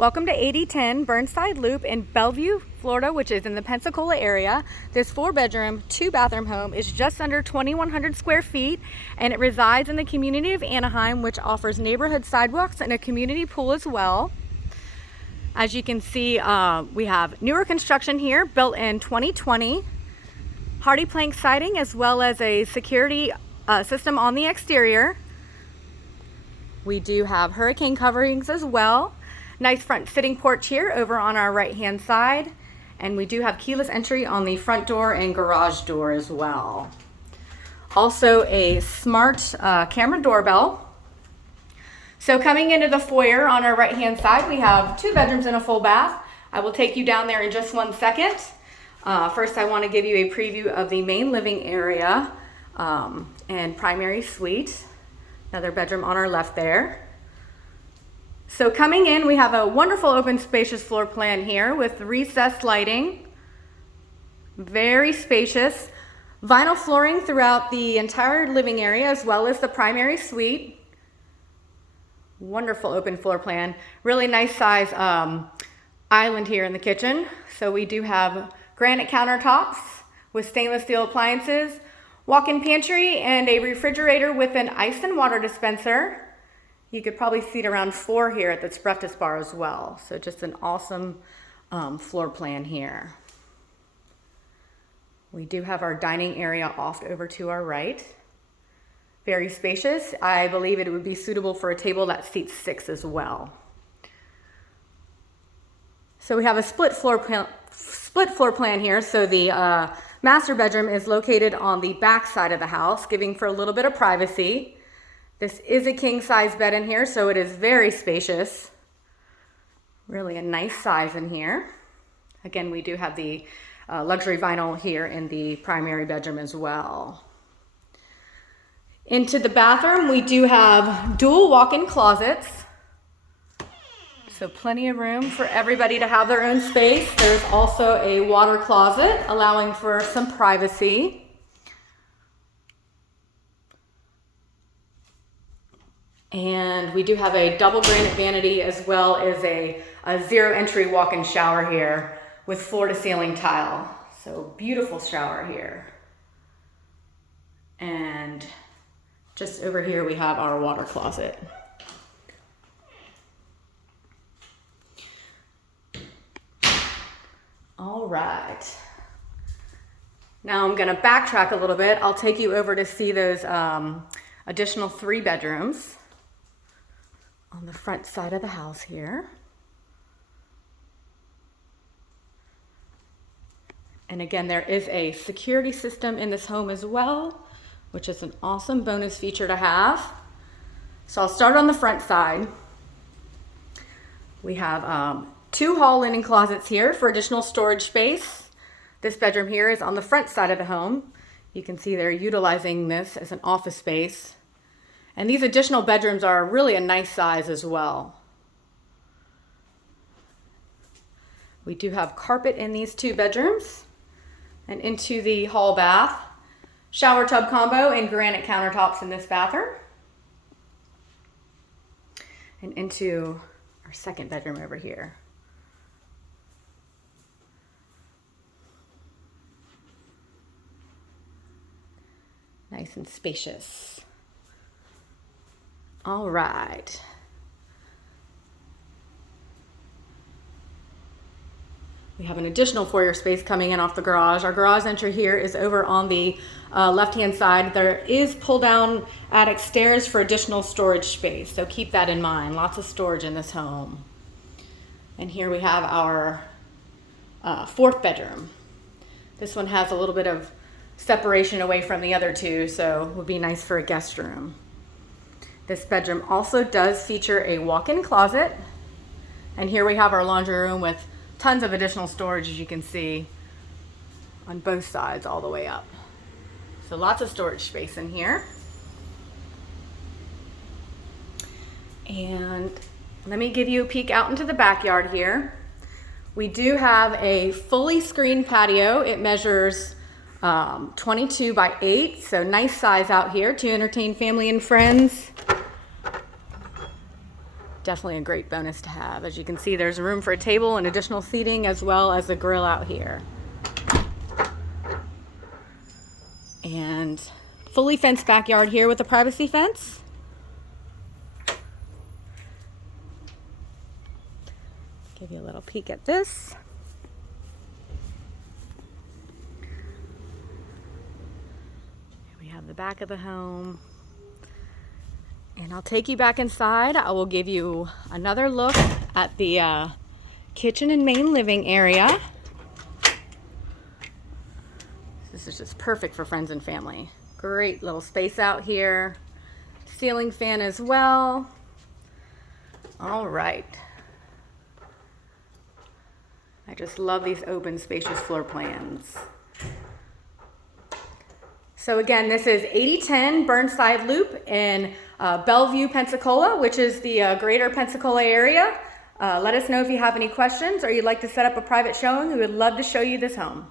Welcome to 8010 Burnside Loop in Bellview, Florida, which is in the Pensacola area. This 4-bedroom, 2-bathroom home is just under 2,100 square feet, and it resides in the community of Anaheim, which offers neighborhood sidewalks and a community pool as well. As you can see, we have newer construction here, built in 2020, hardy plank siding, as well as a security system on the exterior. We do have hurricane coverings as well. Nice front fitting porch here over on our right hand side, and we do have keyless entry on the front door and garage door as well. Also a smart camera doorbell. So coming into the foyer on our right hand side, we have 2 bedrooms and a full bath. I will take you down there in just 1 second. First, I want to give you a preview of the main living area and primary suite. Another bedroom on our left there. So coming in, we have a wonderful open spacious floor plan here with recessed lighting. Very spacious. Vinyl flooring throughout the entire living area as well as the primary suite. Wonderful open floor plan. Really nice size island here in the kitchen. So we do have granite countertops with stainless steel appliances, walk-in pantry, and a refrigerator with an ice and water dispenser. You could probably seat around 4 here at the breakfast bar as well. So just an awesome floor plan here. We do have our dining area off over to our right. Very spacious. I believe it would be suitable for a table that seats 6 as well. So we have a split floor plan here. So the master bedroom is located on the back side of the house, giving for a little bit of privacy. This is a king size bed in here, so it is very spacious. Really a nice size in here. Again, we do have the luxury vinyl here in the primary bedroom as well. Into the bathroom, we do have dual walk-in closets. So plenty of room for everybody to have their own space. There's also a water closet, allowing for some privacy. And we do have a double granite vanity as well as a zero entry walk-in shower here with floor to ceiling tile. So beautiful shower here. And just over here we have our water closet. All right. Now I'm gonna backtrack a little bit. I'll take you over to see those additional 3 bedrooms on the front side of the house here. And again, there is a security system in this home as well, which is an awesome bonus feature to have. So I'll start on the front side. We have 2 hall linen closets here for additional storage space. This bedroom here is on the front side of the home. You can see they're utilizing this as an office space. And these additional bedrooms are really a nice size as well. We do have carpet in these 2 bedrooms. And into the hall bath, shower tub combo and granite countertops in this bathroom. And into our second bedroom over here. Nice and spacious. All right. We have an additional foyer space coming in off the garage. Our garage entry here is over on the left-hand side. There is pull-down attic stairs for additional storage space, so keep that in mind. Lots of storage in this home. And here we have our 4th bedroom. This one has a little bit of separation away from the other 2, so it would be nice for a guest room. This bedroom also does feature a walk-in closet. And here we have our laundry room with tons of additional storage, as you can see, on both sides all the way up. So lots of storage space in here. And let me give you a peek out into the backyard here. We do have a fully screened patio. It measures 22 by 8, so nice size out here to entertain family and friends. definitely a great bonus to have. As you can see, there's room for a table and additional seating, as well as a grill out here. And fully fenced backyard here with a privacy fence. Give you a little peek at this. Here we have the back of the home. And I'll take you back inside. I will give you another look at the kitchen and main living area. This is just perfect for friends and family. Great little space out here. Ceiling fan as well. All right. I just love these open, spacious floor plans. So again, this is 8010 Burnside Loop in Bellview, Pensacola, which is the greater Pensacola area. Let us know if you have any questions or you'd like to set up a private showing. We would love to show you this home.